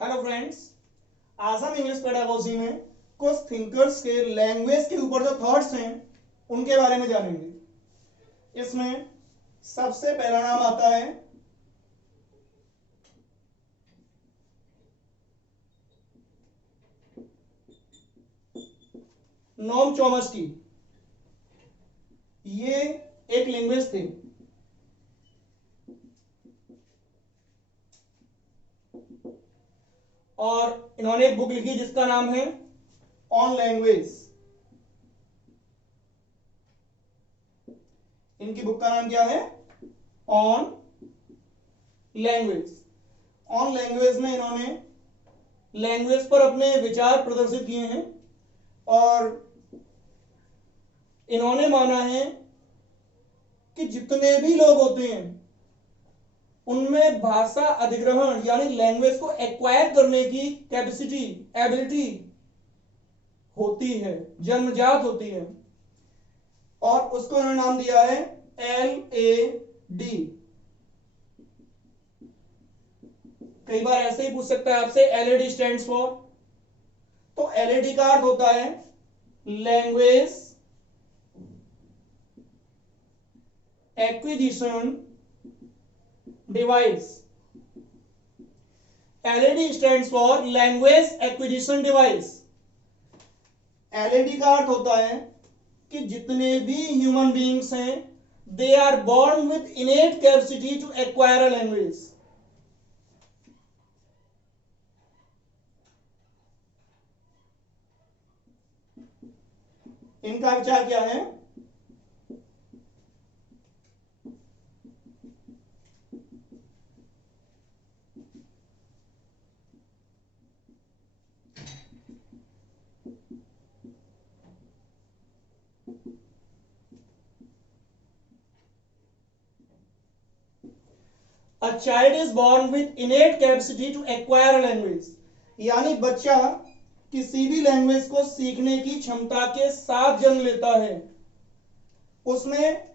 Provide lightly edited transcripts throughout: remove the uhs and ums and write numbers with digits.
Hello friends, आज हम English pedagogy में कुछ थिंकर्स के लैंग्वेज के ऊपर जो थॉट्स हैं उनके बारे में जानेंगे। इसमें सबसे पहला नाम आता है नोम चॉम्स्की। ये एक लैंग्वेज थे। और इन्होंने एक बुक लिखी जिसका नाम है ऑन लैंग्वेज। इनकी बुक का नाम क्या है? On language. ऑन लैंग्वेज में इन्होंने लैंग्वेज पर अपने विचार प्रदर्शित किए हैं और इन्होंने माना है कि जितने भी लोग होते हैं उनमें भाषा अधिग्रहण यानी लैंग्वेज को एक्वायर करने की कैपेसिटी, एबिलिटी होती है, जन्मजात होती है। और उसको इन्होंने नाम दिया है LAD। कई बार ऐसे ही पूछ सकता है आपसे, LAD स्टैंड्स फॉर। तो LAD का अर्थ होता है language acquisition device. LAD stands for language acquisition device. LAD का अर्थ होता है कि जितने भी ह्यूमन बीइंग्स हैं they are born with innate capacity to acquire a language. इनका विचार क्या है? A child is born with innate capacity to acquire a language। यानी बच्चा किसी भी लैंग्वेज को सीखने की क्षमता के साथ जन्म लेता है। उसमें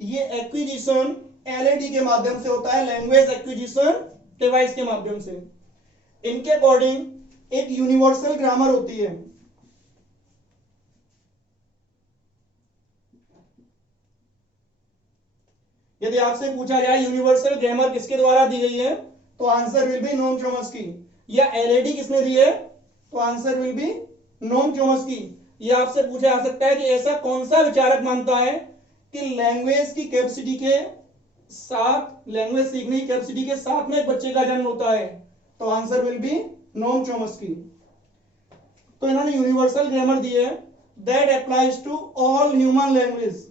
ये एक्विजिशन LAD के माध्यम से होता है, लैंग्वेज एक्विजिशन डिवाइस के माध्यम से। इनके अकॉर्डिंग एक यूनिवर्सल ग्रामर होती है। यदि आपसे पूछा जाए यूनिवर्सल ग्रामर किसके द्वारा दी गई है तो answer will be Noam Chomsky. या LAD किसने दी है तो answer will be Noam Chomsky. यह आपसे पूछा जा सकता है कि ऐसा कौन सा विचारक मानता है कि लैंग्वेज की कैपेसिटी के साथ, लैंग्वेज सीखने की कैपेसिटी के साथ में एक बच्चे का जन्म होता है, तो answer will be Noam Chomsky. तो इन्होंने यूनिवर्सल ग्रामर दी है that applies to all human language.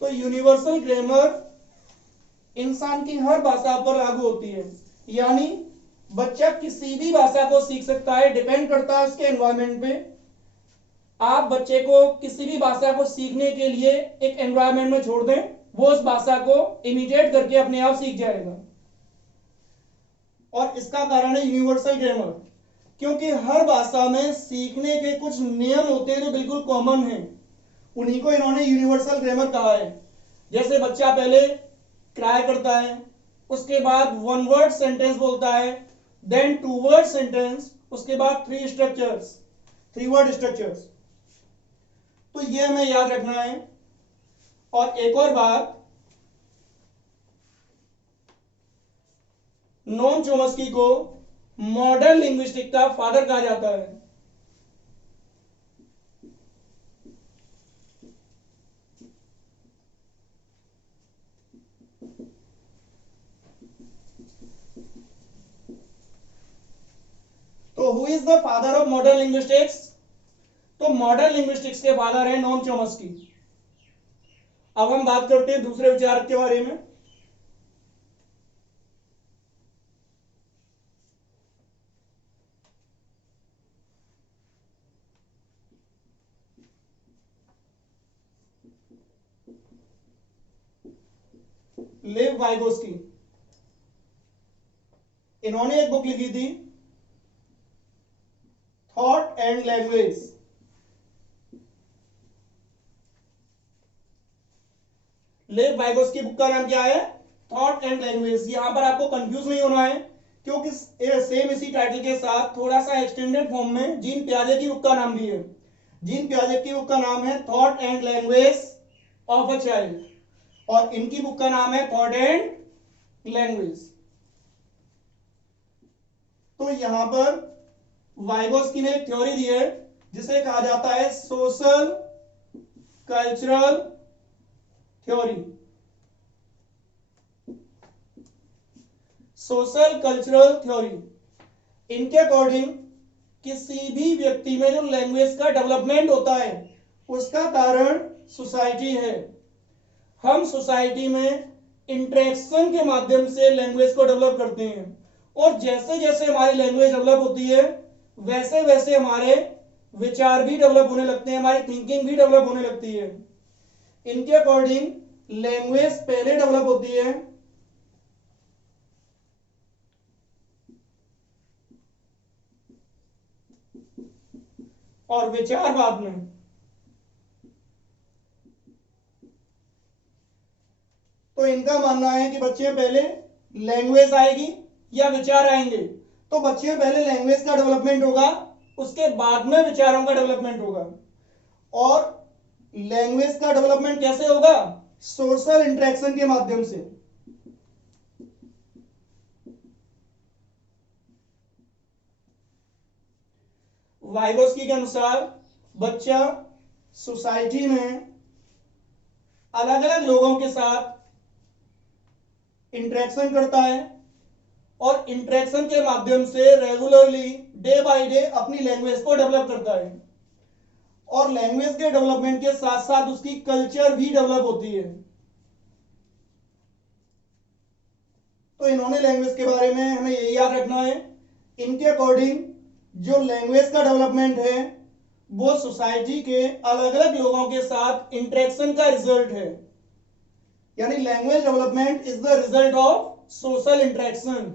तो यूनिवर्सल ग्रामर इंसान की हर भाषा पर लागू होती है। यानी बच्चा किसी भी भाषा को सीख सकता है, डिपेंड करता है उसके एनवायरमेंट पे। आप बच्चे को किसी भी भाषा को सीखने के लिए एक एनवायरमेंट में छोड़ दें, वो उस भाषा को इमिटेट करके अपने आप सीख जाएगा। और इसका कारण है यूनिवर्सल ग्रामर, क्योंकि हर भाषा में सीखने के कुछ नियम होते हैं जो बिल्कुल कॉमन हैं। उन्हीं को इन्होंने यूनिवर्सल ग्रामर कहा है। जैसे बच्चा पहले क्राई करता है, उसके बाद वन वर्ड सेंटेंस बोलता है, देन टू वर्ड सेंटेंस, उसके बाद थ्री वर्ड स्ट्रक्चर्स। तो ये हमें याद रखना है। और एक और बात, नोम चॉम्स्की को मॉडर्न लिंग्विस्टिक का फादर कहा जाता है। तो who is the father of modern linguistics? तो मॉडर्न लिंग्विस्टिक्स के फादर है नोम चॉम्स्की। अब हम बात करते हैं दूसरे विचारक के बारे में। लेव वाइगोस्की। इन्होंने एक बुक लिखी थी थॉट एंड लैंग्वेज। लेव वाइगोस्की बुक का नाम क्या है? Thought and language. यहां पर आपको कंफ्यूज नहीं होना है, क्योंकि सेम इसी टाइटल के साथ थोड़ा सा एक्सटेंडेड फॉर्म में जीन पियाजे की बुक का नाम भी है। जीन पियाजे की बुक का नाम है thought and language of a child, और इनकी बुक का नाम है थॉट एंड लैंग्वेज। तो यहां पर वाइगोस्की ने एक थ्योरी दी है जिसे कहा जाता है social cultural theory. Social cultural theory, इनके अकॉर्डिंग किसी भी व्यक्ति में जो लैंग्वेज का डेवलपमेंट होता है उसका कारण सोसाइटी है। हम सोसाइटी में इंटरेक्शन के माध्यम से लैंग्वेज को डेवलप करते हैं, और जैसे जैसे हमारी लैंग्वेज डेवलप होती है वैसे वैसे हमारे विचार भी डेवलप होने लगते हैं, हमारी थिंकिंग भी डेवलप होने लगती है। इनके अकॉर्डिंग लैंग्वेज पहले डेवलप होती है और विचार बाद में। तो इनका मानना है कि बच्चे पहले लैंग्वेज आएगी या विचार आएंगे। तो बच्चे में पहले लैंग्वेज का डेवलपमेंट होगा, उसके बाद में विचारों का डेवलपमेंट होगा। और लैंग्वेज का डेवलपमेंट कैसे होगा? सोशल इंटरेक्शन के माध्यम से। वाइगोस्की के अनुसार बच्चा सोसाइटी में अलग अलग लोगों के साथ इंटरेक्शन करता है, और इंटरेक्शन के माध्यम से रेगुलरली डे बाय डे अपनी लैंग्वेज को डेवलप करता है, और लैंग्वेज के डेवलपमेंट के साथ साथ उसकी कल्चर भी डेवलप होती है। तो इन्होंने लैंग्वेज के बारे में हमें यही याद रखना है, इनके अकॉर्डिंग जो लैंग्वेज का डेवलपमेंट है वो सोसाइटी के अलग अलग लोगों के साथ इंटरेक्शन का रिजल्ट है। यानी language development is the result of social interaction.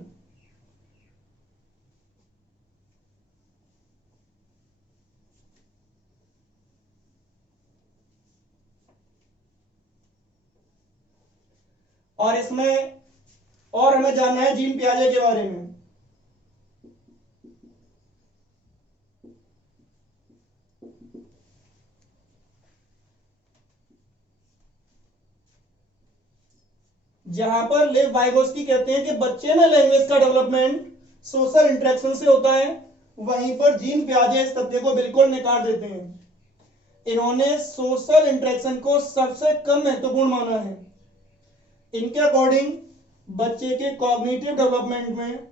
और इसमें और हमें जानना है जीन पियाजे के बारे में। जहां पर लेव वाइगोस्की कहते हैं कि बच्चे में लैंग्वेज का डेवलपमेंट सोशल इंटरेक्शन से होता है, वहीं पर जीन पियाजे इस तथ्य को बिल्कुल नकार देते हैं। इन्होंने सोशल इंटरेक्शन को सबसे कम महत्वपूर्ण माना है। इनके अकॉर्डिंग बच्चे के कॉग्निटिव डेवलपमेंट में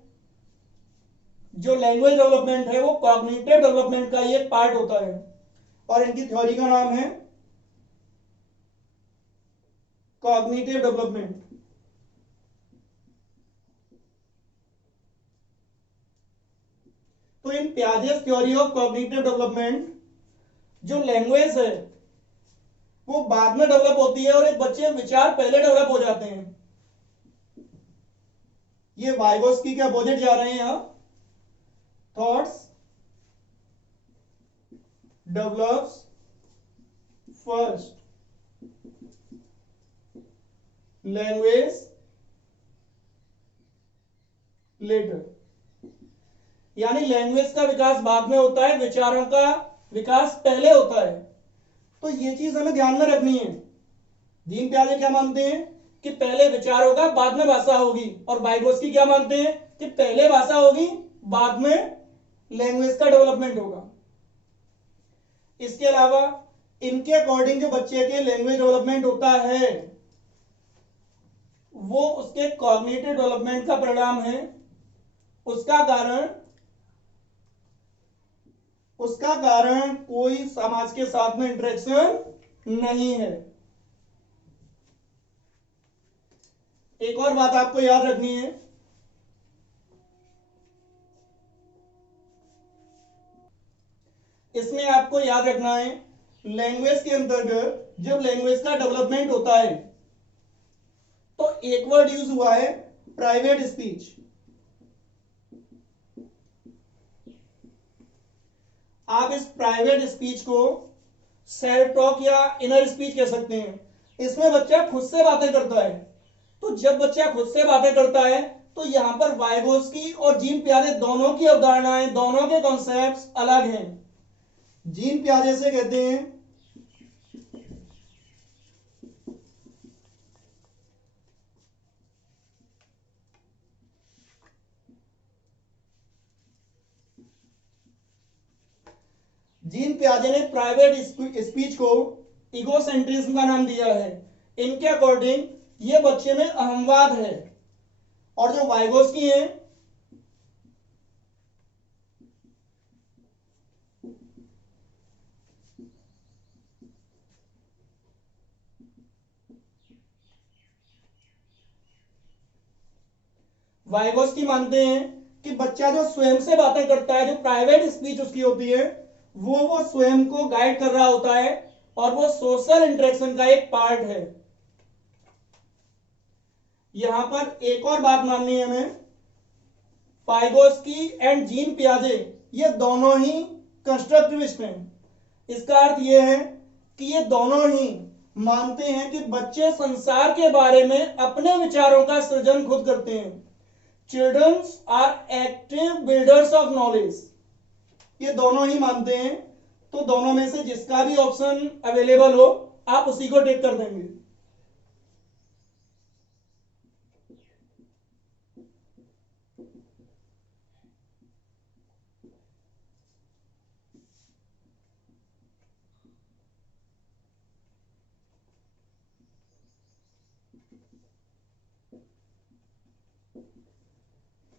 जो लैंग्वेज डेवलपमेंट है वो कॉग्निटिव डेवलपमेंट का ही एक पार्ट होता है, और इनकी थ्योरी का नाम है कॉग्निटिव डेवलपमेंट। तो in Piaget's theory of cognitive development जो लैंग्वेज है वो बाद में डेवलप होती है, और एक बच्चे में विचार पहले डेवलप हो जाते हैं। ये वाइगोस्की के अपोजिट जा रहे हैं यहां। Thoughts develops first, language later. यानी लैंग्वेज का विकास बाद में होता है, विचारों का विकास पहले होता है। तो ये चीज हमें ध्यान में रखनी है। दीन प्याले क्या मानते हैं कि पहले विचार होगा बाद में भाषा होगी, और वाइगोस्की क्या मानते हैं कि पहले भाषा होगी बाद में लैंग्वेज का डेवलपमेंट होगा। इसके अलावा इनके अकॉर्डिंग जो बच्चे के लैंग्वेज डेवलपमेंट होता है वो उसके कॉग्निटिव डेवलपमेंट का परिणाम है। उसका कारण कोई समाज के साथ में इंटरेक्शन नहीं है। एक और बात आपको याद रखनी है, इसमें आपको याद रखना है लैंग्वेज के अंतर्गत जब लैंग्वेज का डेवलपमेंट होता है तो एक वर्ड यूज हुआ है प्राइवेट स्पीच। आप इस प्राइवेट स्पीच को सेल्फ टॉक या इनर स्पीच कह सकते हैं। इसमें बच्चा खुद से बातें करता है। तो जब बच्चा खुद से बातें करता है तो यहां पर वाइगोस्की और जीन पियाजे दोनों की अवधारणाएं, दोनों के कॉन्सेप्ट्स अलग हैं। जीन पियाजे से कहते हैं जीन पियाजे ने प्राइवेट स्पीच को इगोसेंट्रिज्म का नाम दिया है। इनके अकॉर्डिंग ये बच्चे में अहमवाद है। और जो वाइगोस्की है वाइगोस्की मानते हैं कि बच्चा जो स्वयं से बातें करता है, जो प्राइवेट स्पीच उसकी होती है, वो स्वयं को गाइड कर रहा होता है और वो सोशल इंटरेक्शन का एक पार्ट है। यहां पर एक और बात माननी है हमें, वाइगोस्की एंड जीन पियाजे ये दोनों ही कंस्ट्रक्टिविस्ट हैं। इसका अर्थ यह है कि ये दोनों ही मानते हैं कि बच्चे संसार के बारे में अपने विचारों का सृजन खुद करते हैं। Childrens are active builders of knowledge, ये दोनों ही मानते हैं। तो दोनों में से जिसका भी ऑप्शन अवेलेबल हो आप उसी को टिक कर देंगे।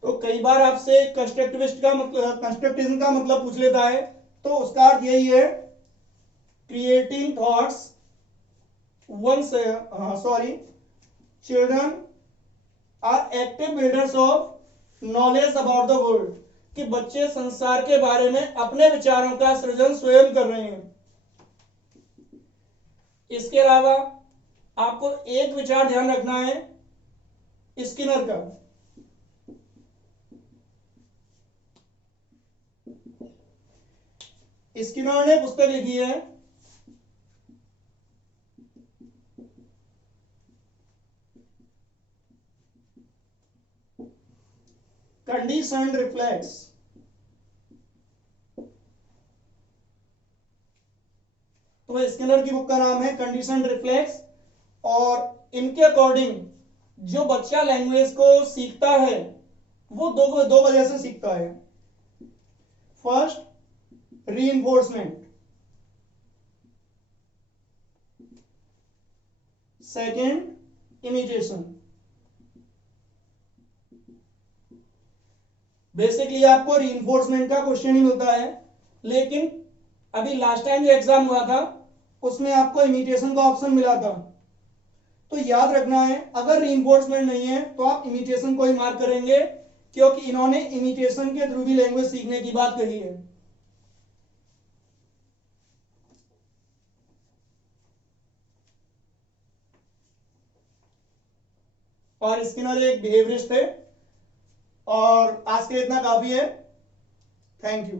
तो कई बार आपसे कंस्ट्रक्टिविज्म का मतलब पूछ लेता है, तो उसका अर्थ यही है, creating thoughts once children are active builders of knowledge about the world, कि बच्चे संसार के बारे में अपने विचारों का सृजन स्वयं कर रहे हैं। इसके अलावा आपको एक विचार ध्यान रखना है स्किनर का। स्किनर ने पुस्तक लिखी है कंडीशन्ड रिफ्लेक्स। तो स्किनर की बुक का नाम है कंडीशन्ड रिफ्लेक्स। और इनके अकॉर्डिंग जो बच्चा लैंग्वेज को सीखता है वो दो वजह से सीखता है। First, reinforcement. Second, imitation. Basically आपको रीइंफोर्समेंट का क्वेश्चन ही मिलता है, लेकिन अभी लास्ट टाइम जो एग्जाम हुआ था उसमें आपको इमिटेशन का ऑप्शन मिला था। तो याद रखना है, अगर रीइंफोर्समेंट नहीं है तो आप इमिटेशन को ही मार्क करेंगे, क्योंकि इन्होंने इमिटेशन के थ्रू भी लैंग्वेज सीखने की बात कही है। और स्किनर एक बिहेवियरिस्ट है। और आज के लिए इतना काफी है। Thank you.